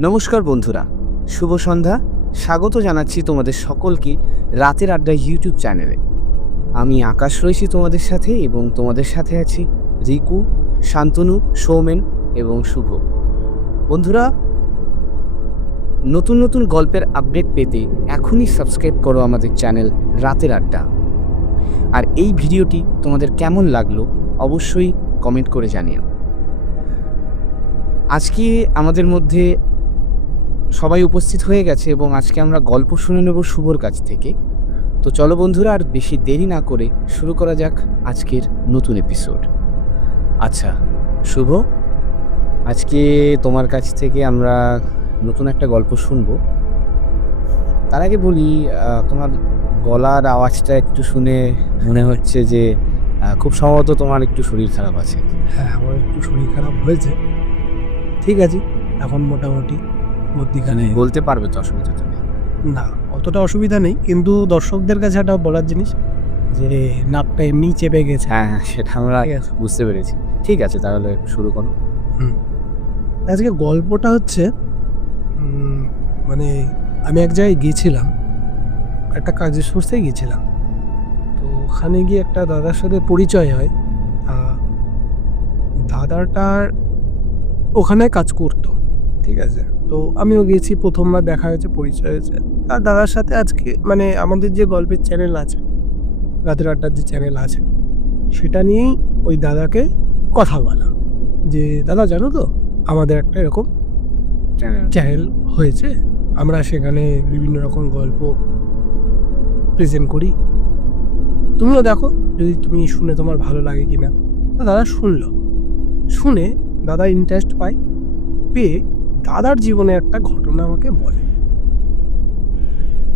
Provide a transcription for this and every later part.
নমস্কার বন্ধুরা, শুভ সন্ধ্যা। স্বাগত জানাচ্ছি তোমাদের সকলকে রাতের আড্ডা ইউটিউব চ্যানেলে। আমি আকাশ রয়েছি তোমাদের সাথে এবং তোমাদের সাথে আছি রিকু, শান্তনু, সৌমেন এবং শুভ। বন্ধুরা, নতুন নতুন গল্পের আপডেট পেতে এখনই সাবস্ক্রাইব করো আমাদের চ্যানেল রাতের আড্ডা। আর এই ভিডিওটি তোমাদের কেমন লাগলো অবশ্যই কমেন্ট করে জানিও। আজকে আমাদের মধ্যে সবাই উপস্থিত হয়ে গেছে এবং আজকে আমরা গল্প শুনে নেব শুভর কাছ থেকে। তো চলো বন্ধুরা, আর বেশি দেরি না করে শুরু করা যাক আজকের নতুন এপিসোড। আচ্ছা শুভ, আজকে তোমার কাছ থেকে আমরা নতুন একটা গল্প শুনবো। তার আগে বলি, তোমার গলার আওয়াজটা একটু শুনে মনে হচ্ছে যে খুব সম্ভবত তোমার একটু শরীর খারাপ আছে। হ্যাঁ, আমার একটু শরীর খারাপ হয়েছে। ঠিক আছে, এখন মোটামুটি মধ্যিখানে বলতে পারবে তো, অসুবিধা তো নেই? না, অতটা অসুবিধা নেই, কিন্তু দর্শকদের কাছে একটা বলার জিনিস যে নাকটা এমনি চেপে গেছে। হ্যাঁ হ্যাঁ, সেটা আমরা ঠিক আছে, বুঝতে পেরেছি। ঠিক আছে, তাহলে শুরু করো। আজকে গল্পটা হচ্ছে মানে আমি এক জায়গায় গিয়েছিলাম, একটা কাজের সোর্সে গিয়েছিলাম। তো ওখানে গিয়ে একটা দাদার সাথে পরিচয় হয়। দাদাটার ওখানে কাজ করতো, ঠিক আছে। তো আমিও গেছি, প্রথমবার দেখা হয়েছে, পরিচয় হয়েছে। আর দাদার সাথে আজকে মানে আমাদের যে গল্পের চ্যানেল আছে, রাতের আড্ডার যে চ্যানেল আছে, সেটা নিয়েই ওই দাদাকে কথা বলা যে দাদা জানো তো আমাদের একটা এরকম চ্যানেল হয়েছে, আমরা সেখানে বিভিন্ন রকম গল্প প্রেজেন্ট করি, তুমিও দেখো যদি তুমি শুনে তোমার ভালো লাগে কিনা। দাদা শুনলো, শুনে দাদা ইন্টারেস্ট পেয়ে দাদার জীবনে একটা ঘটনা আমাকে বলে।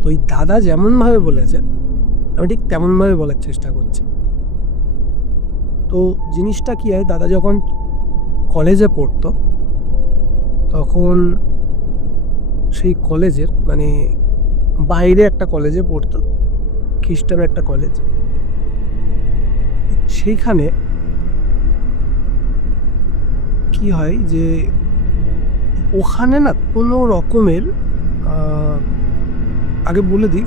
তো ওই দাদা যেমনভাবে বলেছে আমি ঠিক তেমনভাবে বলার চেষ্টা করছি। তো জিনিসটা কি হয়, দাদা যখন কলেজে পড়তো তখন সেই কলেজের মানে বাইরে একটা কলেজে পড়তো, খ্রিস্টান একটা কলেজ। সেইখানে কি হয় যে ওখানে না কোনো রকমের আগে বলে দিই,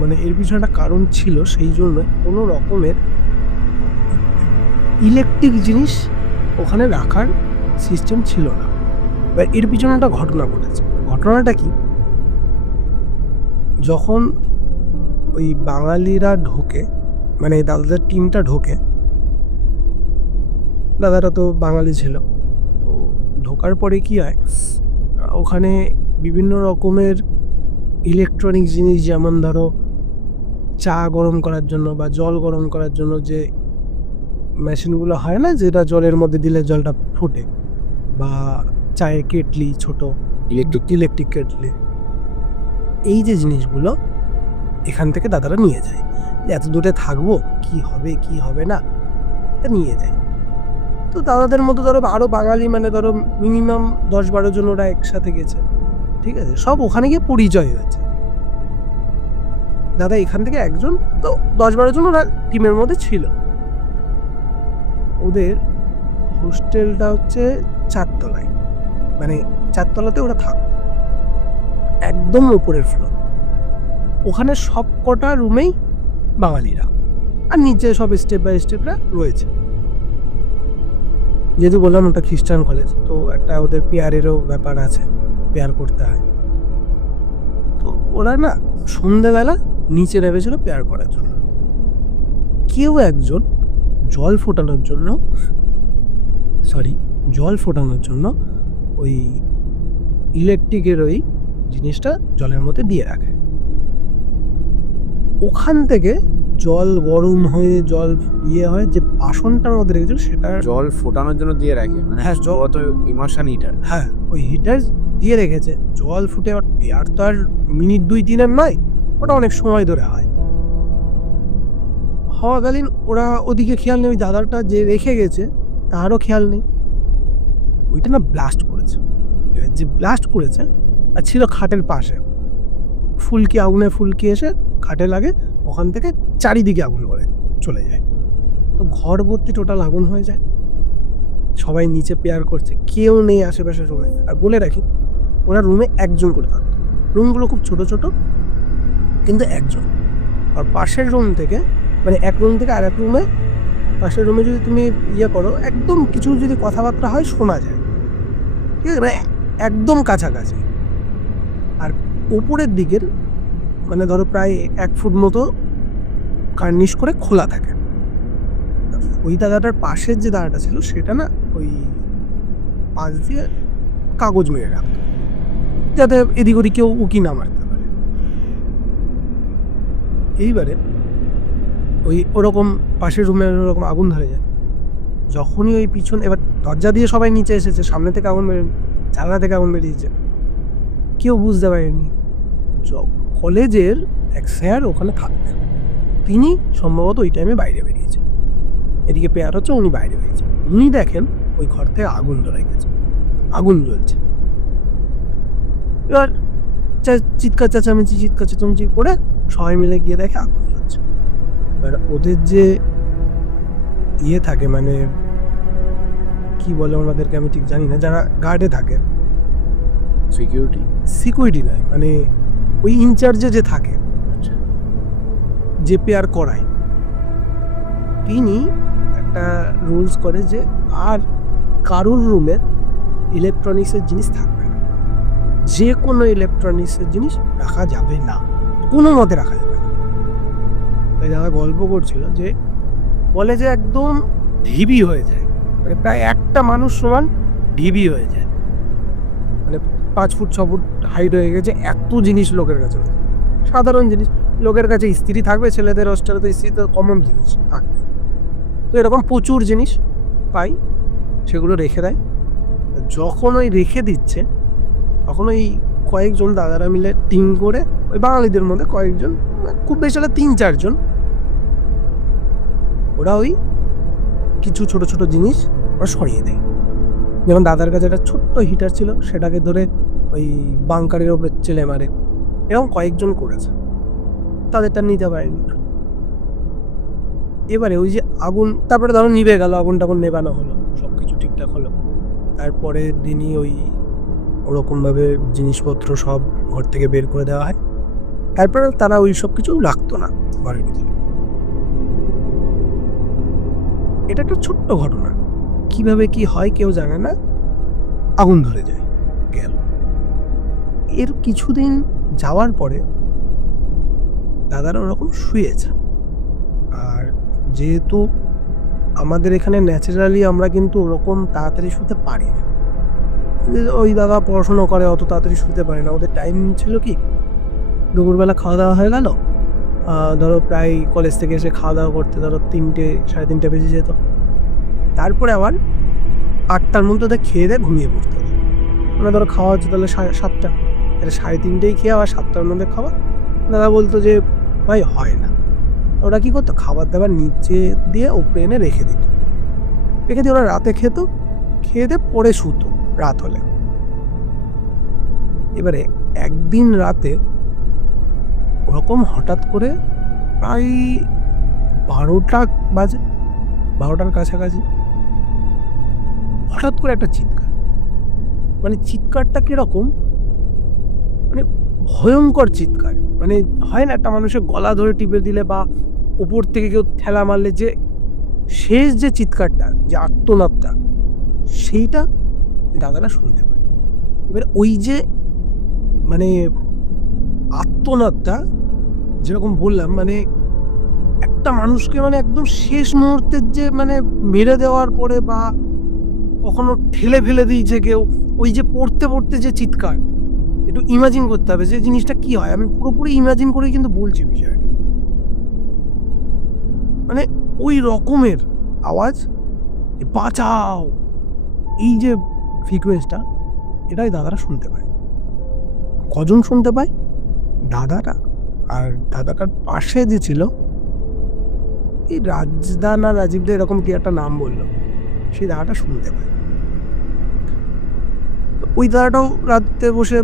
মানে এর পিছনে একটা কারণ ছিল, সেই জন্য কোনো রকমের ইলেকট্রিক জিনিস ওখানে রাখার সিস্টেম ছিল না। এবার এর পিছনে একটা ঘটনা ঘটেছে। ঘটনাটা কি, যখন ওই বাঙালিরা ঢোকে, মানে দাদাদের টিমটা ঢোকে, দাদারা তো বাঙালি ছিল, তো ঢোকার পরে কি হয়, ওখানে বিভিন্ন রকমের ইলেকট্রনিক জিনিস, যেমন ধরো চা গরম করার জন্য বা জল গরম করার জন্য যে মেশিনগুলো হয় না, যেটা জলের মধ্যে দিলে জলটা ফোটে, বা চায়ের কেটলি, ছোট ইলেকট্রিক কেটলি, এই যে জিনিসগুলো এখান থেকে দাদারা নিয়ে যায়। এত দূরে থাকবো, কি হবে কি হবে না, এটা নিয়ে যায়। তো দাদাদের মতো ধরো আরও বাঙালি, মানে ধরো মিনিমাম 10-12 জন ওরা একসাথে গেছে, ঠিক আছে, সব ওখানে গিয়ে পরিচয় হয়েছে। দাদা এখান থেকে একজন, তো 10-12 জন ওরা টিমের মধ্যে ছিল। ওদের হোস্টেলটা হচ্ছে 4 তলায়, মানে 4 তলাতে ওরা থাকতো, একদম উপরের ফ্লোর। ওখানে সব কটা রুমেই বাঙালিরা, আর নিচে সব স্টেপ বাই স্টেপরা রয়েছে। যেহেতু বললাম ওটা খ্রিস্টান কলেজ, তো একটা ওদের পেয়ারেরও ব্যাপার আছে, পেয়ার করতে হয়। তো ওরা না সন্ধ্যেবেলা নিচে নেমেছিল পেয়ার করার জন্য। কেউ একজন জল ফোটানোর জন্য ওই ইলেকট্রিকের ওই জিনিসটা জলের মধ্যে দিয়ে রাখে। ওখান থেকে জল গরম হয়ে জল হয়, যে বাসনটার মধ্যে রেখেছিল সেটা জল ফোটানোর জন্য দিয়ে রাখে, মানে হ্যাঁ, অত ইমার্শন হিটার। হ্যাঁ, ওই হিটার দিয়ে রেখেছে, জল ফুটে। আর তো আর মিনিট 2-3 নয়, ওটা অনেক সময় ধরে হয়। হওয়াকালীন ওরা ওদিকে খেয়াল নেই, ওই দাদাটা যে রেখে গেছে তারও খেয়াল নেই, ওইটা না ব্লাস্ট করেছে। যে ব্লাস্ট করেছে আর ছিল খাটের পাশে, আগুনে ফুলকি এসে খাটে লাগে, ওখান থেকে চারিদিকে আগুন করে চলে যায়। তো ঘর ভর্তি টোটাল আগুন হয়ে যায়। সবাই নিচে পেয়ার করছে, কেউ নেই আশেপাশে সবাই। আর বলে রাখি ওরা রুমে একজন করে থাকতো। রুমগুলো খুব ছোট ছোট, কিন্তু একজন। আর পাশের রুম থেকে, মানে এক রুম থেকে আর এক রুমে, পাশের রুমে যদি তুমি করো, একদম কিছু যদি কথাবার্তা হয় শোনা যায়, ঠিক আছে, মানে একদম কাছাকাছি। আর উপরের দিকের মানে ধরো প্রায় 1 ফুট মতো কার্নিশ করে খোলা থাকে। ওই দাদাটার পাশের যে দাদাটা ছিল সেটা না ওই পাশ দিয়ে কাগজ মেরে রাখতো, যাতে এদিক ওদিক কেউ উকি না মারতে পারে। এইবারে ওরকম পাশের রুমে ওরকম আগুন ধরে যায়। যখনই ওই পিছন, এবার দরজা দিয়ে সবাই নিচে এসেছে, সামনে থেকে আগুন বেরিয়ে, জানলা থেকে আগুন বেরিয়েছে, কেউ বুঝতে পারেনি। কলেজের এক স্যার ওখানে থাকতেন, তিনি সম্ভবত ওই টাইমে বাইরে বেরিয়েছে। এদিকে পেয়ার হচ্ছে, উনি বাইরে বেরিয়েছে। উনি দেখেন ওই ঘর থেকে আগুন ধরে গেছে, আগুন জ্বলছে। এবার চিৎকার চেঁচামেচি করে সবাই মিলে গিয়ে দেখে আগুন জ্বলছে। এবার ওদের যে থাকে, মানে কি বলে ওনাদেরকে আমি ঠিক জানি না, যারা গার্ডে থাকে, সিকিউরিটি নয়, মানে ওই ইনচার্জে যে থাকে, যে পেয়ার করায়, তিনি একটা রুলস করে যে আর কারোর রুমে ইলেকট্রনিক্সের জিনিস থাকবে না, যে কোনো ইলেকট্রনিক্সের জিনিস রাখা যাবে না, কোনো মতে রাখা যাবে না। তাই যারা গল্প করছিল যে বলে যে একদম ঢিবি হয়ে যায়, মানে প্রায় একটা মানুষ সমান ঢিবি হয়ে যায়, মানে 5 ফুট 6 ফুট হাইট হয়ে গেছে, এত জিনিস লোকের কাছে। সাধারণ জিনিস লোকের কাছে ইস্ত্রি থাকবে, ছেলেদের হোস্টেলে তো ইস্ত্রি তো কমন জিনিস থাকবে, তো এরকম প্রচুর জিনিস পাই, সেগুলো রেখে দেয়। যখন ওই রেখে দিচ্ছে, তখন ওই কয়েকজন দাদারা মিলে টিম করে, ওই বাঙালিদের মধ্যে কয়েকজন, খুব বেশি হলে 3-4 জন, ওরা ওই কিছু ছোট ছোট জিনিস ওরা সরিয়ে দেয়। যেমন দাদার কাছে একটা ছোট্ট হিটার ছিল, সেটাকে ধরে ওই বাংকারের ওপরে চেলে মারে, এরকম কয়েকজন করেছে, তাদেরটা নিতে পারেনি। এবারে ওই যে আগুন, তারপরে ধরো নিভে গেল, আগুন টাগুন নেবানো হলো, সব কিছু ঠিকঠাক হলো। তারপরে দিনই ওই ওরকমভাবে জিনিসপত্র সব ঘর থেকে বের করে দেওয়া হয়। তারপরে তারা ওই সব কিছু রাখতো না ঘরের ভিতরে। এটা একটা ছোট্ট ঘটনা, কিভাবে কি হয় কেউ জানে না, আগুন ধরে যায়, গেল। এর কিছুদিন যাওয়ার পরে দাদারা ওরকম শুয়েছে। আর যেহেতু আমাদের এখানে ন্যাচারালি আমরা কিন্তু ওরকম তাড়াতাড়ি শুতে পারি না, ওই দাদা পড়াশোনা করে, অত তাড়াতাড়ি শুতে পারে না। ওদের টাইম ছিল কি, দুপুরবেলা খাওয়া দাওয়া হয়ে গেল, ধরো প্রায় কলেজ থেকে এসে খাওয়া দাওয়া করতে ধরো 3টে 3:30 বেজে যেত। তারপরে আবার 8টার মধ্যে ওদের খেয়ে দিয়ে ঘুমিয়ে পড়তে হতো। মানে ধরো খাওয়া হচ্ছে তাহলে 7টা, তাহলে 3:30 খেয়ে আবার 7টার মধ্যে খাওয়া। দাদা বলতো যে ভাই হয় না। ওরা কী করতো, খাবার দাবার নিচে দিয়ে উপরে এনে রেখে দিত, রেখে দিয়ে ওরা রাতে খেত, খেয়ে দিয়ে পরে শুতো রাত হলে। এবারে একদিন রাতে ওরকম হঠাৎ করে প্রায় 12টা বাজে, 12টার কাছাকাছি, হঠাৎ করে একটা চিৎকার। মানে চিৎকারটা কিরকম, মানে ভয়ঙ্কর চিৎকার। মানে হয় না একটা মানুষের গলা ধরে টিপে দিলে বা উপর থেকে কেউ ঠেলা মারলে যে শেষ যে চিৎকারটা, যে আর্তনাদটা, সেইটা দাদারা শুনতে পায়। এবার ওই যে মানে আর্তনাদটা, যেরকম বললাম, মানে একটা মানুষকে মানে একদম শেষ মুহূর্তের যে মানে মেরে দেওয়ার পরে বা কখনো ঠেলে ফেলে দিয়েছে কেউ, ওই যে পড়তে পড়তে যে চিৎকার, একটু ইমাজিন করতে হবে যে জিনিসটা কি হয়। আমি পুরোপুরি ইমাজিন করে কিন্তু বলছি বিষয়টা, মানে ওই রকমের আওয়াজ, বাঁচাও, এই যে ফ্রিকোয়েন্সটা, এটাই দাদারা শুনতে পায়। কজন শুনতে পায়, দাদাটা আর দাদাটার পাশে যে ছিল, এই রাজদা না রাজীবদা এরকম কি একটা নাম বললো, সেই দাদাটা শুনতে পায়। ওই দাদাটাও রাতে বসে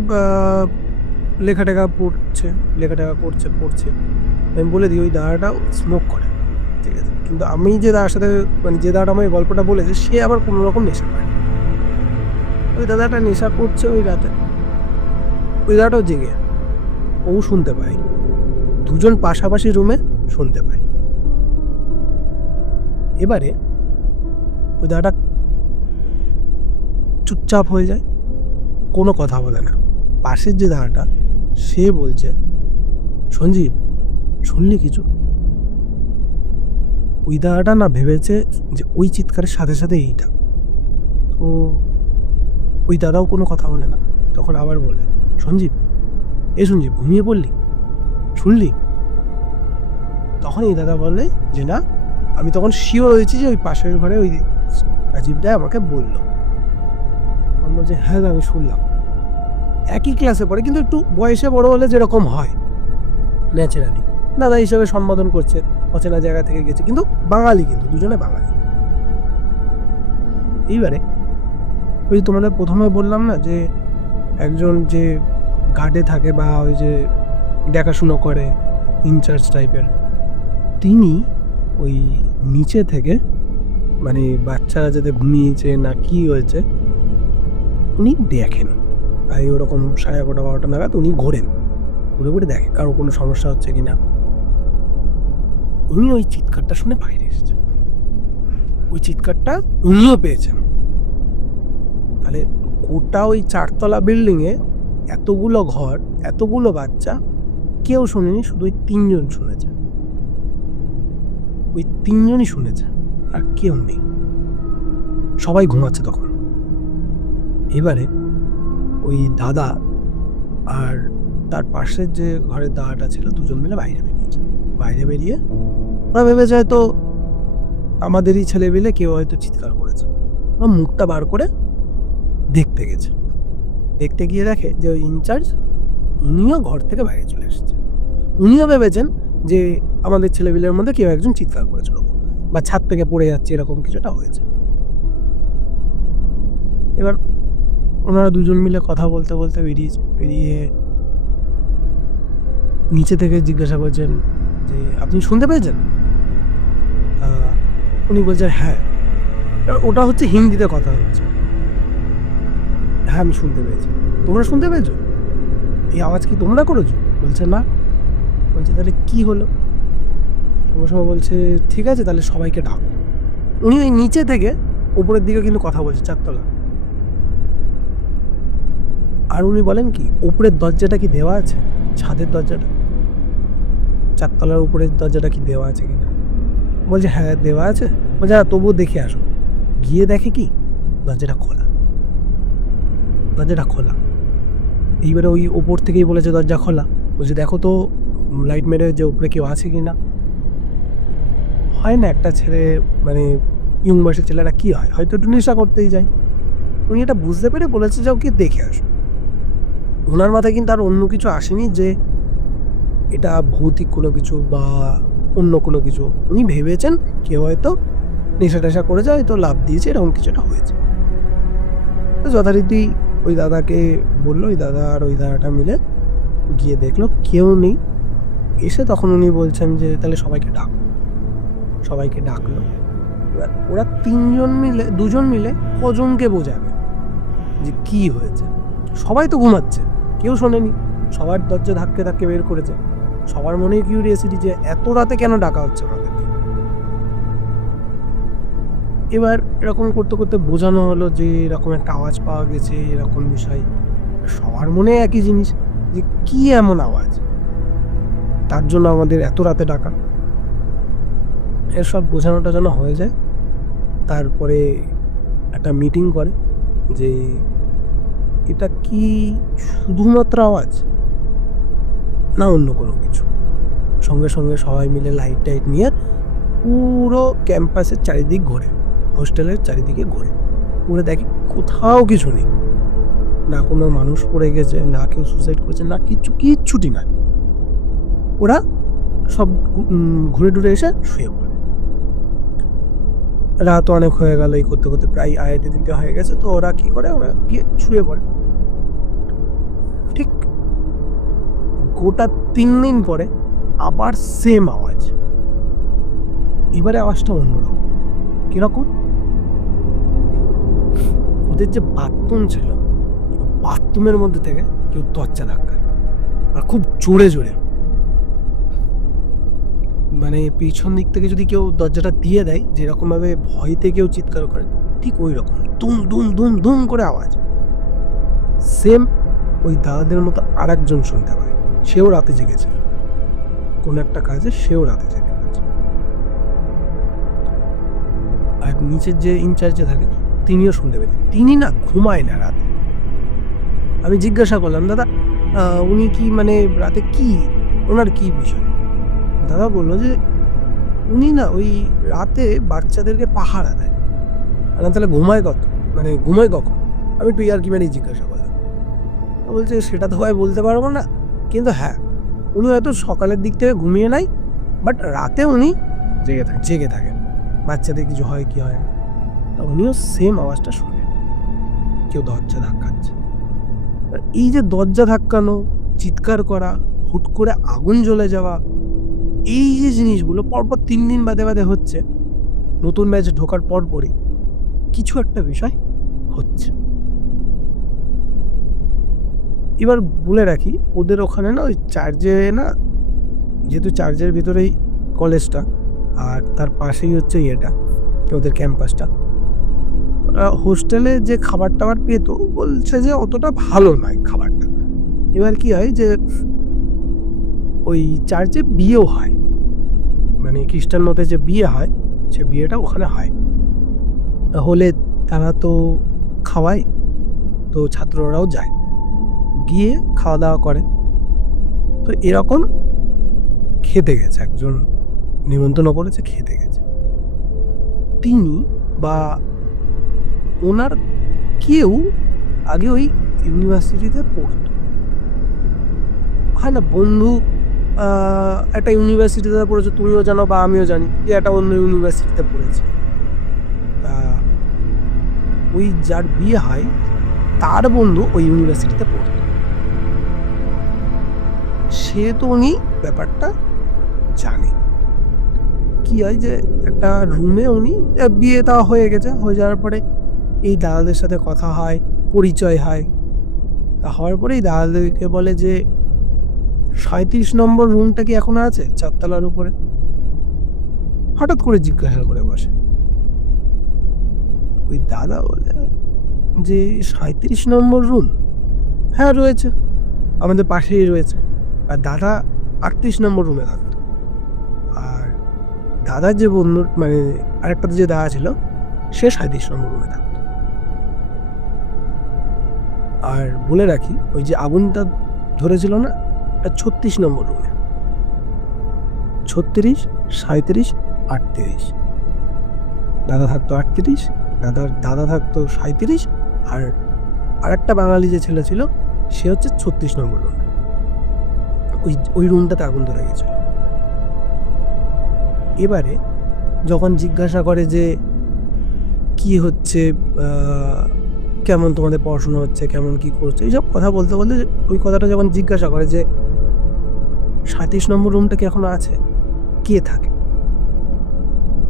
লেখাটেখা পড়ছে। আমি বলে দিই ওই দাদাটাও স্মোক করে, ঠিক আছে, কিন্তু আমি যে দাদার সাথে, মানে যে দাদাটা আমার গল্পটা বলেছে, সে আবার কোনো রকম নেশা করে। ওই দাদাটা নেশা করছে ওই রাতে, ওই দাদাটাও জেগে, ও শুনতে পায়, দুজন পাশাপাশি রুমে শুনতে পায়। এবারে ওই দাদাটা চুপচাপ হয়ে যায়, কোনো কথা বলে না। পাশের যে দাদাটা, সে বলছে, সঞ্জীব শুনলি কিছু? ওই দাদাটা না ভেবেছে যে ওই চিৎকারের সাথে সাথে এইটা। তো ওই দাদাও কোনো কথা বলে না। তখন আবার বলে, সঞ্জীব সঞ্জীব ঘুমিয়ে পড়লি, শুনলি? তখন এই দাদা বলে যে না, আমি তখন শিওর হয়েছি যে ওই পাশের ঘরে ওই রাজীবদাই আমাকে বললো। আমি বলছি হ্যাঁ আমি শুনলাম। একই ক্লাসে পড়ে, কিন্তু একটু বয়সে বড় হলে যেরকম হয় ন্যাচারালি, দাদা হিসাবে সম্বোধন করছে, অচেনা জায়গা থেকে গেছে, কিন্তু বাঙালি, কিন্তু দুজনে বাঙালি। এইবারে ওই তোমাদের প্রথমে বললাম না যে একজন যে গার্ডে থাকে বা ওই যে দেখাশুনো করে ইনচার্জ টাইপের, তিনি ওই নিচে থেকে, মানে বাচ্চারা যাতে ঘুমিয়েছে না কি হয়েছে উনি দেখেন। আর ওরকম 11:30 12টা নাগাদ উনি ঘোরেন, ঘুরে ঘুরে দেখে কারো কোনো সমস্যা হচ্ছে কি না। উনি ওই চিৎকারটা শুনে বাইরে এসেছেন, ওই চিৎকারটা উনিও পেয়েছেন। তাহলে গোটা ওই 4তলা বিল্ডিংয়ে এতগুলো ঘর, এতগুলো বাচ্চা, কেউ শোনেনি, শুধু ওই 3জন শুনেছে। ওই 3জনই শুনেছে, আর কেউ নেই, সবাই ঘুমাচ্ছে তখন। এবারে ওই দাদা আর তার পাশের যে ঘরের দাদাটা ছিল, দুজন মিলে বাইরে বেরিয়েছে। বাইরে বেরিয়ে ওরা ভেবেছে হয়তো আমাদেরই ছেলে মিলে কেউ হয়তো চিৎকার করেছে। ওরা মুখটা বার করে দেখতে গেছে। দেখতে গিয়ে দেখে যে ওই ইনচার্জ উনিও ঘর থেকে বাইরে চলে এসেছে। উনিও ভেবেছেন যে আমাদের ছেলেপিলের মধ্যে কেউ একজন চিৎকার করেছিল বা ছাদ থেকে পড়ে যাচ্ছে, এরকম কিছুটা হয়েছে। এবার ওনারা দুজন মিলে কথা বলতে বলতে বেরিয়ে নিচে থেকে জিজ্ঞাসা করছেন যে আপনি শুনতে পেয়েছেন? উনি বলছেন হ্যাঁ। ওটা হচ্ছে হিন্দিতে কথা হচ্ছে। হ্যাঁ আমি শুনতে পেয়েছি। তোমরা শুনতে পেয়েছো? এই আওয়াজ কি তোমরা করেছো? বলছে না। বলছে তাহলে কি হলো? সঙ্গে সঙ্গে বলছে ঠিক আছে তাহলে সবাইকে ডাকো। উনি ওই নিচে থেকে উপরের দিকে কিন্তু কথা বলছে, 4তলা। আর উনি বলেন কি, উপরের দরজাটা কি দেওয়া আছে? ছাদের দরজাটা, 4তলার উপরের দরজাটা কি দেওয়া আছে কিনা? বলছে হ্যাঁ দেওয়া আছে। বলছে হ্যাঁ তবুও দেখে আসো। গিয়ে দেখে কি দরজাটা খোলা, দরজাটা খোলা। এইবারে ওই ওপর থেকেই বলেছে দরজা খোলা। বলছে দেখো তো লাইট মেরে যে উপরে কেউ আছে কি না। হয় না একটা ছেলে, মানে ইয়ং বয়সের ছেলেরা কি হয়, হয়তো একটু নেশা করতেই যায়। উনি এটা বুঝতে পেরে বলেছে যাও কি দেখে আসো। ওনার মাথায় কিন্তু আর অন্য কিছু আসেনি যে এটা ভৌতিক কোনো কিছু বা অন্য কোনো কিছু। উনি ভেবেছেন কেউ হয়তো নেশা টেশা করেছে, হয়তো লাভ দিয়েছে, এরকম কিছুটা হয়েছে। তো যথারীতি ওই দাদাকে বললো, ওই দাদা আর ওই দাদাটা মিলে গিয়ে দেখলো কেউ নেই। এসে তখন উনি বলছেন যে তাহলে সবাইকে ডাকো। সবাইকে ডাকলো। এবার ওরা 3জন মিলে, 2জন মিলে কজনকে বোঝাবে যে কি হয়েছে? সবাই তো ঘুমাচ্ছে, কেউ শোনেনি। সবার দরজা ধাক্কে ধাক্কে বের করেছে। সবার মনে কিউরিয়াসিটি যে এত রাতে কেন ডাকা হচ্ছে আমাদেরকে। এবার এরকম করতে করতে বোঝানো হলো যে এরকম একটা আওয়াজ পাওয়া গেছে, এরকম বিষয়। সবার মনে একই জিনিস যে কি এমন আওয়াজ, তার জন্য আমাদের এত রাতে ডাকা। এসব বোঝানোটা যেন হয়ে যায়। তারপরে একটা মিটিং করে যে এটা কি শুধুমাত্র আওয়াজ না অন্য কোনো কিছু। সঙ্গে সঙ্গে সবাই মিলে লাইট টাইট নিয়ে পুরো ক্যাম্পাসের চারিদিক ঘোরে, হোস্টেলের চারিদিকে ঘোরে। ঘুরে দেখি কোথাও কিছু নেই, না কোনো মানুষ পড়ে গেছে, না কেউ সুসাইড করেছে, না কিচ্ছুটি না। ওরা সব ঘুরে টুরে এসে শুয়ে পড়ে। রাত অনেক হয়ে গেল, এই করতে করতে প্রায় 2:30 হয়ে গেছে। তো ওরা কি করে, ওরা গিয়ে শুয়ে পড়ে। ঠিক গোটা 3 দিন পরে আবার সেম আওয়াজ। এবারে আওয়াজটা অন্যরকম। কিরকম? ওদের যে বাথরুম ছিল, বাথরুমের মধ্যে থেকে কেউ কেউ দরজা ধাক্কায়, আর খুব জোরে জোরে। মানে পিছন দিক থেকে যদি কেউ দরজাটা দিয়ে দেয়, যেরকম ভাবে ভয়তে কেউ চিৎকার করে, ঠিক ওই রকম দুম দুম দুম দুম করে আওয়াজ। সেম ওই দাদাদের মতো আর একজন শুনতে পায়, সেও রাতে জেগেছে, কোন একটা কাজে সেও রাতে জেগে গেছে। আর নিচের যে ইনচার্জে থাকে তিনিও শুনতে পেতেন। তিনি না ঘুমায় না রাতে। আমি জিজ্ঞাসা করলাম, দাদা উনি কি মানে রাতে কি, ওনার কি বিষয়? দাদা বললো যে উনি না ওই রাতে বাচ্চাদেরকে পাহারা দেয়। আর তাহলে ঘুমায় কত, মানে ঘুমায় কখন? আমি একটু ইয়ার্কি মেরেই জিজ্ঞাসা করলাম। বলছে সেটা তো ভাই বলতে পারবো না, কিন্তু হ্যাঁ উনি হয়তো সকালের দিক থেকে ঘুমিয়ে নাই, বাট রাতে উনি জেগে থাকেন, বাচ্চাদের কিছু হয় কি হয় না। তা উনিও সেম আওয়াজটা শুনে, কেউ দরজা ধাক্কাচ্ছে। আর এই যে দরজা ধাক্কানো, চিৎকার করা, হুট করে আগুন জ্বলে যাওয়া, এই যে জিনিসগুলো পরপর 3 দিন বাদে বাদে হচ্ছে, নতুন ব্যাচ ঢোকার পরপরই কিছু একটা বিষয় হচ্ছে। এবার বলে রাখি, ওদের ওখানে না ওই চার্জে না, যেহেতু চার্জের ভিতরেই কলেজটা আর তার পাশেই হচ্ছে ইয়েটা ওদের ক্যাম্পাসটা, হোস্টেলে যে খাবার টাবার পেতো বলছে যে অতটা ভালো নয় খাবারটা। এবার কি হয় যে ওই চার্চে বিয়েও হয়, মানে খ্রিস্টান মতে যে বিয়ে হয় সে বিয়েটা ওখানে হয়। তাহলে তারা তো খাওয়ায়, তো ছাত্ররাও যায়, গিয়ে খাওয়া দাওয়া করে। তো এরকম খেতে গেছে, একজন নিমন্ত্রণ করেছে, খেতে গেছে। তিনি বা ওনার কেউ আগে ওই ইউনিভার্সিটিতে পড়তো, হয় না বন্ধু একটা ইউনিভার্সিটিতে পড়েছো, তুমিও জানো বা আমিও জানি যে একটা অন্য ইউনিভার্সিটিতে পড়েছে। তা ওই যার বিয়ে হয় তার বন্ধু ওই ইউনিভার্সিটিতে পড়তো, সে তো উনি ব্যাপারটা জানে। কি হয় যে একটা রুমে উনি বিয়ে তা হয়ে গেছে, হয়ে যাওয়ার পরে এই দাদাদের সাথে কথা হয়, পরিচয় হয়। তা হওয়ার পরে এই দাদাদেরকে বলে যে 37 নম্বর রুমটা কি এখনো আছে 4 তলার উপরে? হঠাৎ করে জিজ্ঞাসা করে বসে। ওই দাদা বলে যে 37 নম্বর রুম, হ্যাঁ রয়েছে, আমাদের পাশেই রয়েছে। আর দাদা 38 নম্বর রুমে থাকতো। আর দাদার যে বন্ধু, মানে আরেকটা যে দাদা ছিল, সে 37 নম্বর রুমে থাকতো। আর বলে রাখি, ওই যে আগুনটা ধরেছিল না, 36 নম্বর রুমে, 36, 37, 38। দাদা থাকতো 38, দাদা থাকতো 37, আর আরেকটা বাঙালি যে ছেলে ছিল সে হচ্ছে 36 নম্বর রুমে। ওই রুমটাতে আগুন ধরে গেছিল। এবারে যখন জিজ্ঞাসা করে যে কি হচ্ছে, কেমন তোমাদের পড়াশোনা হচ্ছে, কেমন কি করছে, এইসব কথা বলতে বলতে ওই কথাটা যখন জিজ্ঞাসা করে যে 37 নম্বর রুমটা কি এখনো আছে, কে থাকে,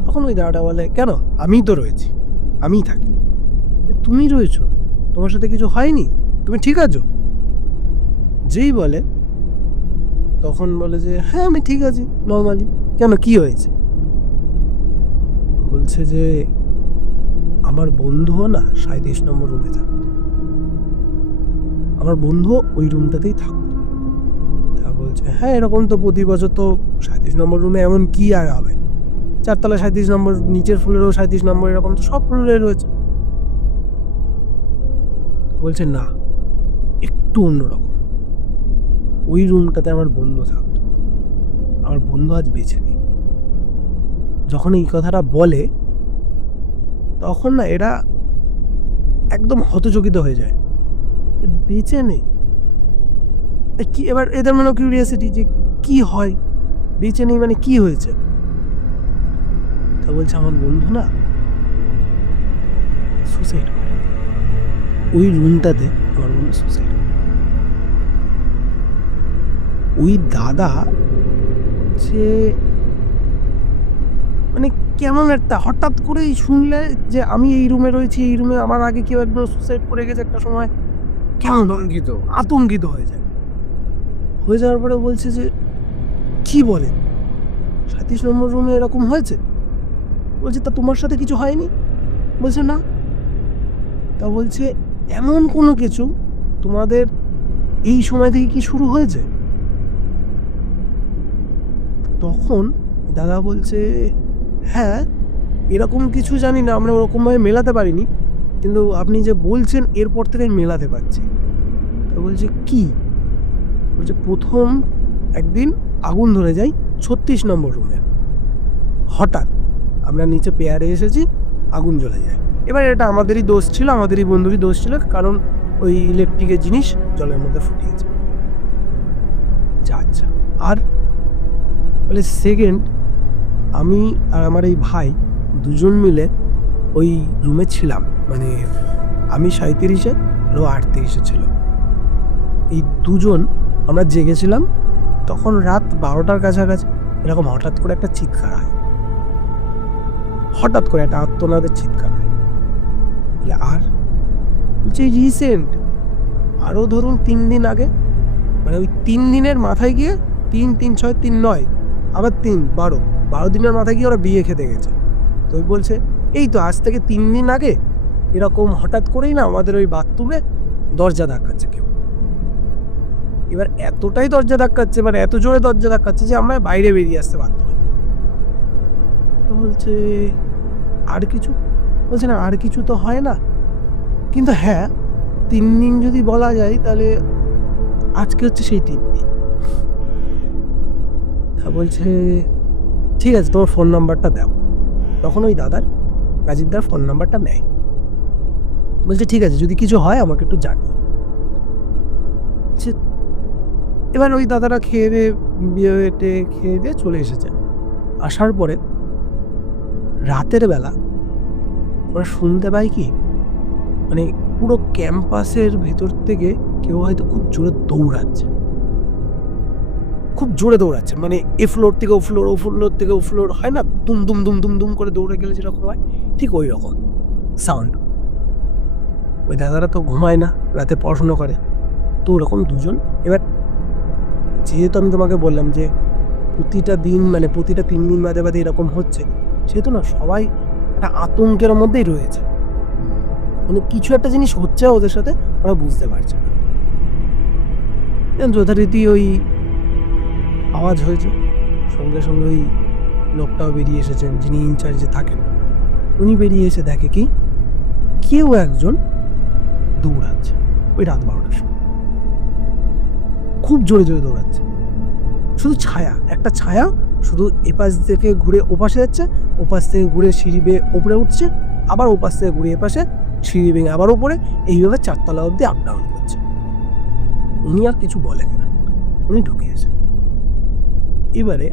তখন ওই দাদাটা বলে, কেন আমিই তো রয়েছি, আমিই থাকি। তুমি রয়েছো, তোমার সাথে কিছু হয়নি, তুমি ঠিক আছো? যেই বলে তখন বলে যে হ্যাঁ আমি ঠিক আছি নর্মালি। কেন, কি হয়েছে? বলছে যে আমার বন্ধুও না 37 নম্বর রুমে থাকতো, আমার বন্ধুও ওই রুমটাতেই থাকতো। তা বলছে হ্যাঁ এরকম তো প্রতি বছর তো 37 নম্বর রুমে এমন কি আর হবে, 4 তলা 37 নম্বর, নিচের ফ্লোরেও 37 নম্বর, এরকম তো সব ফ্লোরে রয়েছে। বলছে না, একটু অন্যরকম, ওই রুমটাতে আমার বন্ধু থাকতো, আমার বন্ধু আজ বেঁচে নেই। যখন এই কথাটা বলে তখন না এরা একদম হতচকিত হয়ে যায়, বেঁচে নেই কি? এবার এদের মনে কিউরিয়াসিটি যে কি হয়, বেঁচে নেই মানে কি হয়েছে? তা বলছে আমার বন্ধু না সুসাইড করে, ওই রুমটাতে আমার বন্ধু সুসাইড করে। ওই দাদা যে মানে কেমন একটা হঠাৎ করেই শুনলে যে আমি এই রুমে রয়েছি, এই রুমে আমার আগে কেউ একদম সুসাইড করে গেছে একটা সময়, কেমন আতঙ্কিত। আতঙ্কিত হয়ে যাওয়ার পরে বলছে যে কি বলে 37 নম্বর রুমে এরকম হয়েছে। বলছে তা তোমার সাথে কিছু হয়নি? বলছে না। তা বলছে এমন কোনো কিছু তোমাদের এই সময় থেকে কি শুরু হয়েছে? তখন দাদা বলছে হ্যাঁ, এরকম কিছু জানি না, আমরা ওরকমভাবে মেলাতে পারিনি, কিন্তু আপনি যে বলছেন এরপর থেকে আমি মেলাতে পারছি। তা বলছে কি? বলছে প্রথম একদিন আগুন ধরে যায় 36 নম্বর রুমে, হঠাৎ আমরা নিচে পেয়ারে এসেছি, আগুন জ্বলে যায়। এবার এটা আমাদেরই দোষ ছিল, আমাদেরই বন্ধুরই দোষ ছিল, কারণ ওই ইলেকট্রিকের জিনিস জলের মধ্যে ফুটিয়েছে। আচ্ছা, আর বলে সেকেন্ড আমি আর আমার এই ভাই দুজন মিলে ওই রুমে ছিলাম, মানে আমি 37-এ আর ও 38-এ ছিল। এই দুজন আমরা জেগেছিলাম, তখন রাত 12টার কাছাকাছি এরকম হঠাৎ করে একটা চিৎকার হয়, হঠাৎ করে একটা আত্মনাদের চিৎকার হয়। বলে আর বলছে রিসেন্ট আরও ধরুন 3 দিন আগে, মানে ওই 3 দিনের মাথায় গিয়ে 3, 3, 6, 3, 9 আবার 3, 12 দিনের মাথায় গিয়ে ওরা বিয়ে খেতে গেছে। তো ওই বলছে এই তো আজ থেকে 3 দিন আগে এরকম হঠাৎ করেই না আমাদের ওই বাথরুমে দরজা ধাক্কাচ্ছে কেউ। এবার এতটাই দরজা ধাক্কাচ্ছে, মানে এত জোরে দরজা ধাক্কাচ্ছে যে আমরা বাইরে বেরিয়ে আসতে বাধ্য হই। তো বলছে আর কিছু? বলছে না, আর কিছু তো হয় না, কিন্তু হ্যাঁ 3 দিন যদি বলা যায় তাহলে আজকে হচ্ছে সেই 3 দিন। তা বলছে ঠিক আছে তোমার ফোন নাম্বারটা দাও। তখন ওই দাদার, রাজীবদার ফোন নাম্বারটা নেয়। বলছে ঠিক আছে যদি কিছু হয় আমাকে একটু জানিও। এবার ওই দাদারা খেয়ে দিয়ে চলে এসেছে। আসার পরে রাতের বেলা ওরা শুনতে পায় কি, মানে পুরো ক্যাম্পাসের ভেতর থেকে কেউ হয়তো খুব জোরে দৌড়াচ্ছে, মানে এ ফ্লোর থেকে ও ফ্লোর, ও ফ্লোর থেকে ও ফ্লোর, হয় না দুম দুম দুম দুম দুম করে দৌড়ে গেলে যেরকম হয়, ঠিক ওই রকম সাউন্ড। ওই দাদারা তো ঘুমায় না, রাতে পড়াশুনো করে, তো ওরকম দুজন। এবার যেহেতু আমি তোমাকে বললাম যে প্রতিটা দিন, মানে প্রতিটা 3 দিন বাদে বাদে এরকম হচ্ছে, সেহেতু না সবাই একটা আতঙ্কের মধ্যেই রয়েছে, মানে কিছু একটা জিনিস হচ্ছে ওদের সাথে, ওরা বুঝতে পারছে না। যথারীতি ওই আওয়াজ হয়েছে, সঙ্গে সঙ্গে ওই লোকটাও বেরিয়ে এসেছেন, যিনি ইনচার্জে থাকেন, উনি বেরিয়ে এসে দেখে কি কেউ একজন দৌড়াচ্ছে ওই রাত 12টার সময়, খুব জোরে জোরে দৌড়াচ্ছে। শুধু ছায়া, একটা ছায়া শুধু এপাশ থেকে ঘুরে ওপাশে যাচ্ছে, ওপাশ থেকে ঘুরে সিঁড়ি বেয়ে ওপরে উঠছে, আবার ওপাশ থেকে ঘুরে এপাশে সিঁড়ি ভেঙে আবার ওপরে, এইভাবে 4 তলা অব্দি আপ ডাউন করছে। উনি আর কিছু বলেন না, উনি ঢুকে এসে এবারে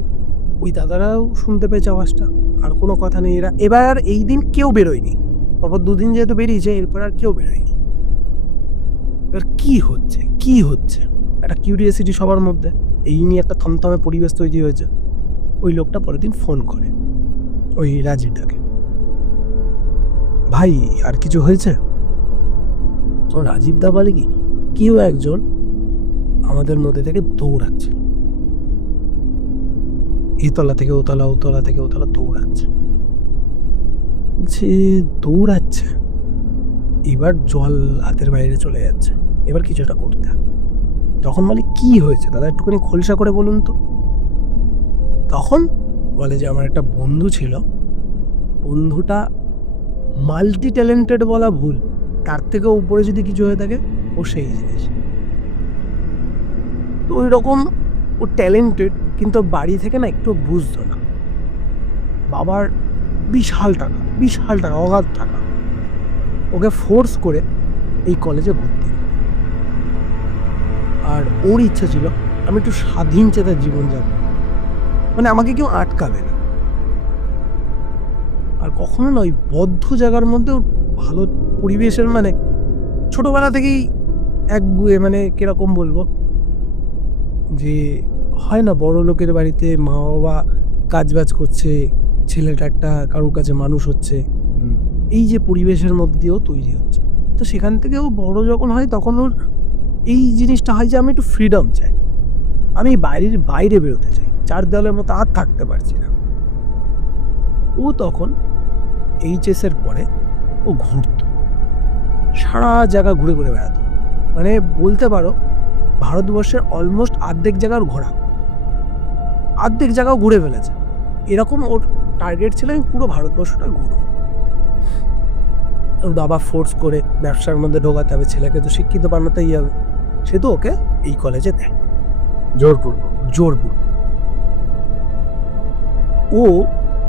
ওই দাদারাও শুনতে পেয়েছে আওয়াজটা, আর কোনো কথা নেই। এবার এই দিন কেউ বেরোয়নি, তারপর 2 দিন যেহেতু বেরিয়েছে, এরপর আর কেউ বেরোয়নি। এবার কি হচ্ছে একটা কিউরিয়াসিটি সবার মধ্যে, এই নিয়ে একটা থমথমে পরিবেশ তৈরি হয়েছে। ওই লোকটা পরের দিন ফোন করে ওই রাজীবটাকে, ভাই আর কিছু হয়েছে? তো রাজীবদা বলে কি কেউ একজন আমাদের মধ্যে থেকে দৌড়াচ্ছে, এতলা থেকে ওতলা, ওতলা থেকে ওতলা দৌড়াচ্ছে। দৌড়াচ্ছে, এবার জল হাতের বাইরে চলে যাচ্ছে, এবার কিছুটা করতে হবে। তখন বলে কি হয়েছে দাদা, একটুখানি খোলসা করে বলুন তো। তখন বলে যে আমার একটা বন্ধু ছিল, বন্ধুটা মাল্টি ট্যালেন্টেড বলা ভুল, তার থেকে উপরে যদি কিছু হয়ে থাকে ও সেই জিনিস। তো ওই রকম ও ট্যালেন্টেড, কিন্তু বাড়ি থেকে না একটু বুঝতো না। বাবার বিশাল টাকা, অগাধ টাকা, ওকে ফোর্স করে এই কলেজে ভর্তি। আর ওর ইচ্ছা ছিল আমি একটু স্বাধীন চেতার জীবন যাব, মানে আমাকে কেউ আটকাবে না। আর কখনো না ওই বদ্ধ জায়গার মধ্যেও ভালো পরিবেশের, মানে ছোটবেলা থেকেই একগুয়ে, মানে কিরকম বলবো, যে হয় না বড় লোকের বাড়িতে মা বাবা কাজবাজ করছে, ছেলেটা একটা কারোর কাছে মানুষ হচ্ছে, এই যে পরিবেশের মধ্যে দিয়েও তৈরি হচ্ছে। তো সেখান থেকেও বড় যখন হয় তখন ওর এই জিনিসটা হয় যে আমি একটু ফ্রিডম চাই, আমি বাইরের বাইরে বেরোতে চাই, চার দেওয়ালের মতো আর থাকতে পারছি না। ও তখন এইচএসের পরে ও ঘুরত, সারা জায়গা ঘুরে ঘুরে বেড়াতো, মানে বলতে পারো ভারতবর্ষের অলমোস্ট অর্ধেক জায়গার ঘোরা, অর্ধেক জায়গাও ঘুরে ফেলেছে। এরকম ওর টার্গেট ছিল আমি পুরো ভারতবর্ষটা ঘুরবো। ওর বাবা ফোর্স করে ব্যবসার মধ্যে ঢোকাতে হবে, ছেলেকে তো শিক্ষিত বানাতেই হবে, সে তো ওকে এই কলেজে দেয় জোরপূর্বক। ও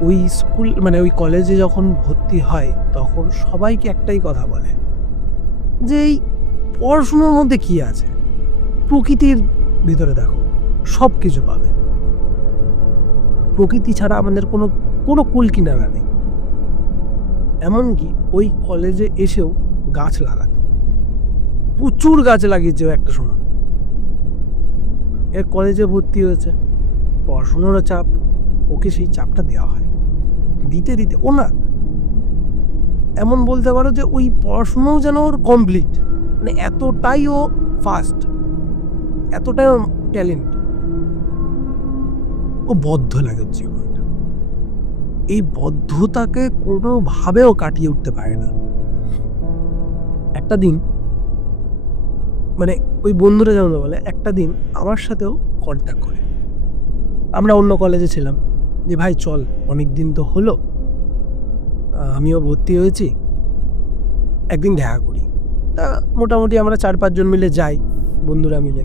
ওই স্কুল মানে ওই কলেজে যখন ভর্তি হয় তখন সবাইকে একটাই কথা বলে যে এই পড়াশুনোর মধ্যে কি আছে, প্রকৃতির ভিতরে দেখো সব কিছু পাবে, প্রকৃতি ছাড়া আমাদের কোনো কোনো কুল কিনারা নেই। এমনকি ওই কলেজে এসেও গাছ লাগাতো, প্রচুর গাছ লাগিয়েছে একটা সময়। এর কলেজে ভর্তি হয়েছে, পড়াশুনোরও চাপ, ওকে সেই চাপটা দেওয়া হয়, দিতে দিতে ও না এমন বলতে পারো যে ওই পড়াশুনোও যেন ওর কমপ্লিট, মানে এতটাই ও ফাস্ট, এতটাই ওর ট্যালেন্ট। ও বদ্ধ লাগে জীবনটা, এই বদ্ধতাকে কোনোভাবেও কাটিয়ে উঠতে পারে না। একটা দিন মানে ওই বন্ধুরা যেমন বলে, একটা দিন আমার সাথেও কন্ট্যাক্ট করে, আমরা অন্য কলেজে ছিলাম, যে ভাই চল অনেক দিন তো হলো, আমিও ভর্তি হয়েছি, একদিন দেখা করি। তা মোটামুটি আমরা 4-5 জন মিলে যাই, বন্ধুরা মিলে।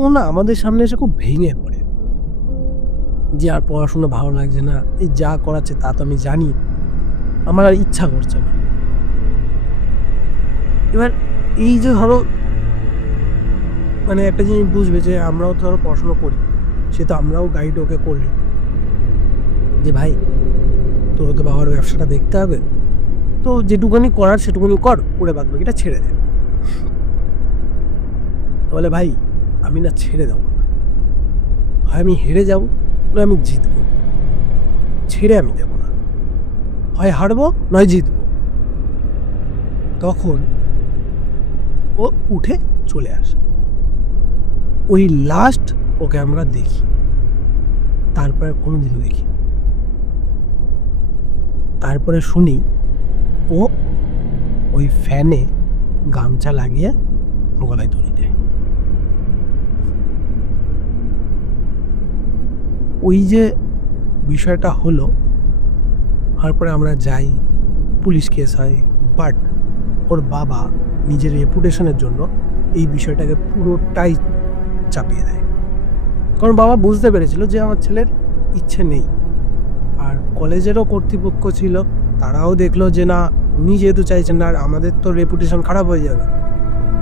ও না আমাদের সামনে এসে খুব ভেঙে পড়ে যে আর পড়াশোনা ভালো লাগছে না, এই যা করাচ্ছে তা তো আমি জানি, আমার আর ইচ্ছা করছে না। এবার এই যে ধরো মানে একটা জিনিস বুঝবে যে আমরাও তো ধরো পড়াশোনা করি, সে তো আমরাও গাইড ওকে করলি যে ভাই তোর তো বাবার ব্যবসাটা দেখতে হবে, তো যেটুকুনি করার সেটুকুনি কর, করে বাদ বাকিটা ছেড়ে দে। বলে ভাই আমি না ছেড়ে দেবো না, হয় আমি হেরে যাবো নয় আমি জিতবো, ছেড়ে আমি দেবো না, হয় হারবো নয় জিতবো। তখন ও উঠে চলে আসে, ওই লাস্ট ওকে আমরা দেখি, তারপরে কোনোদিনও দেখি। তারপরে শুনি ও ওই ফ্যানে গামছা লাগিয়ে গলায় দড়ি দেয়। ওই যে বিষয়টা হলো, তারপরে আমরা যাই, পুলিশ কেস হয়, বাট ওর বাবা নিজের রেপুটেশনের জন্য এই বিষয়টাকে পুরোটাই চাপিয়ে দেয়, কারণ বাবা বুঝতে পেরেছিল যে আমার ছেলের ইচ্ছে নেই। আর কলেজেরও কর্তৃপক্ষ ছিল, তারাও দেখলো যে না উনি যেহেতু চাইছেন না, আর আমাদের তো রেপুটেশন খারাপ হয়ে যাবে,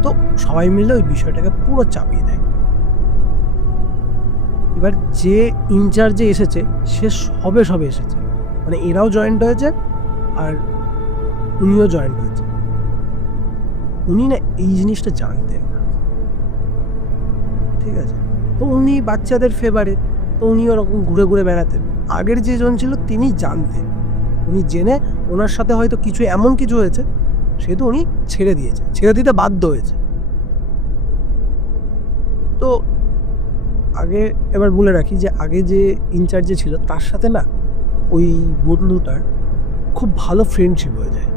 তো সবাই মিলে ওই বিষয়টাকে পুরো চাপিয়ে দেয়। এবার যে ইনচার্জে এসেছে সে সবে এসেছে, মানে এরাও জয়েন্ট হয়েছে আর উনিও জয়েন্ট হয়েছে। উনি না এই জিনিসটা জানতেন না, ঠিক আছে, তো উনি বাচ্চাদের ফেভারিট, তো উনি ওরকম ঘুরে ঘুরে বেড়াতেন। আগের যে জন ছিল তিনি জানতেন, উনি জেনে ওনার সাথে হয়তো কিছু এমন কিছু হয়েছে, সেহেতু উনি ছেড়ে দিয়েছে, ছেড়ে দিতে বাধ্য হয়েছে। তো আগে এবার বলে রাখি যে আগে যে ইনচার্জে ছিল তার সাথে না ওই বন্ধুটার খুব ভালো ফ্রেন্ডশিপ হয়ে যায়,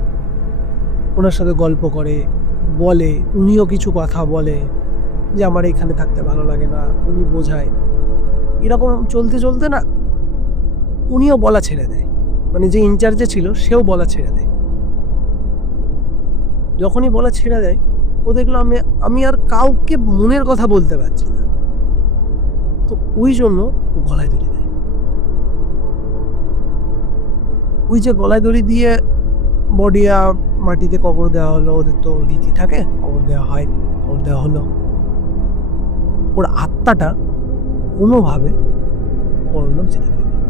ওনার সাথে গল্প করে, বলে, উনিও কিছু কথা বলে যে আমার এখানে থাকতে ভালো লাগে না, উনি বোঝায়। এরকম চলতে চলতে না উনিও বলা ছেড়ে দেয়, মানে যে ইনচার্জে ছিল সেও বলা ছেড়ে দেয়। যখনই বলা ছেড়ে দেয় ও দেখলো আমি আর কাউকে মনের কথা বলতে পারছি না, তো ওই জন্য ও গলায় দড়ি দেয়। ওই যে গলায় দড়ি দিয়ে বডিয়া মাটিতে কবর দেওয়া হলো, ওদের তো রীতি থাকে, কবর দেওয়া হয়, কবর দেওয়া হলো। ওর আত্মাটা কোনোভাবে পরলোক যেতে পারলো না,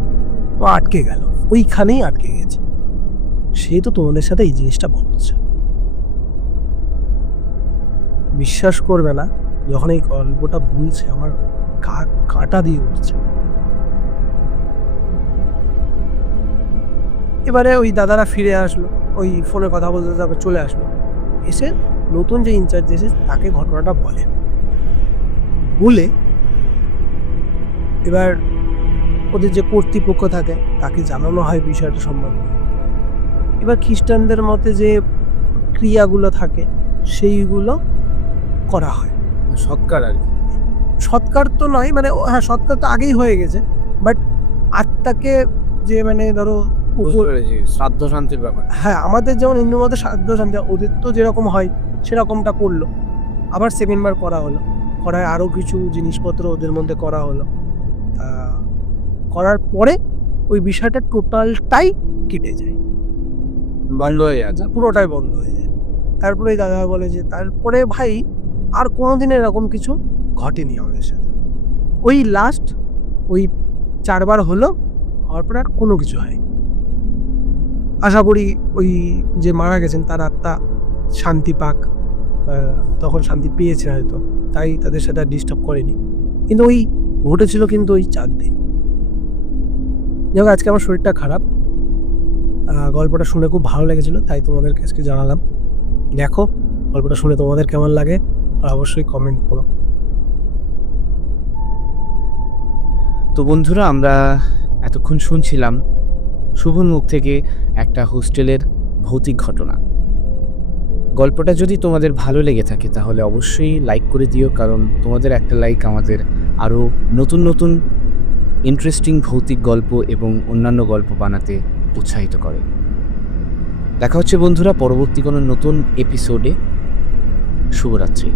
ও আটকে গেল, ওইখানেই আটকে গেছে। সে তো তোমাদের সাথে এই জিনিসটা বলছে, বিশ্বাস করবে না, যখন এই গল্পটা বলছে আমার কাঁটা দিয়ে উঠছে। এবারে ওই দাদারা ফিরে আসলো, ওই ফোনে কথা বলতে তারপর চলে আসলো, এসে নতুন যে ইনচার্জ এসেছে তাকে ঘটনাটা বলে এবার ওদের যে কর্তৃপক্ষ থাকে তাকে জানানো হয় বিষয়টা সম্বন্ধে। এবার খ্রিস্টানদের মতে যে ক্রিয়াগুলো থাকে সেইগুলো করা হয়। সৎকার আর কি। সৎকার তো নয়, মানে হ্যাঁ সৎকার তো আগেই হয়ে গেছে, বাট আত্মাকে যে মানে ধরো বুঝতে পেরেছি, শ্রাদ্ধ শান্তির ব্যাপার। হ্যাঁ আমাদের যেমন হিন্দু মতে শ্রাদ্ধ শান্তি, ওদের তো যেরকম হয় সেরকমটা করলো, আবার সেকেন্ডবার করা হলো, করায় আরও কিছু জিনিসপত্র ওদের মধ্যে করা হলো। তা করার পরে ওই বিষয়টা টোটালটাই কেটে যায়, বন্ধ হয়ে যাচ্ছে। পুরোটাই বন্ধ হয়ে যায়। তারপরে এই দাদা বলে যে তারপরে ভাই আর কোনোদিন এরকম কিছু ঘটেনি আমাদের সাথে, ওই লাস্ট ওই 4 বার হলো, হওয়ার পরে আর কোনো কিছু হয়। আশা করি ওই যে মারা গেছেন তার আত্মা শান্তি পাক, তখন শান্তি পেয়েছে হয়তো, তাই তাদের সাথে ডিস্টার্ব করেনি। কিন্তু ওই ঘটেছিল কিন্তু ওই 4 দিন। যাই হোক, আজকে আমার শরীরটা খারাপ, গল্পটা শুনে খুব ভালো লেগেছিল, তাই তোমাদেরকে আজকে জানালাম। দেখো গল্পটা শুনে তোমাদের কেমন লাগে আর অবশ্যই কমেন্ট করো। তো বন্ধুরা, আমরা এতক্ষণ শুনছিলাম শুভর মুখ থেকে একটা হোস্টেলের ভৌতিক ঘটনা। গল্পটা যদি তোমাদের ভালো লেগে থাকে তাহলে অবশ্যই লাইক করে দিও, কারণ তোমাদের একটা লাইক আমাদের আরও নতুন নতুন ইন্টারেস্টিং ভৌতিক গল্প এবং অন্যান্য গল্প বানাতে উৎসাহিত করে। দেখা হচ্ছে বন্ধুরা পরবর্তী কোনো নতুন এপিসোডে। শুভরাত্রি।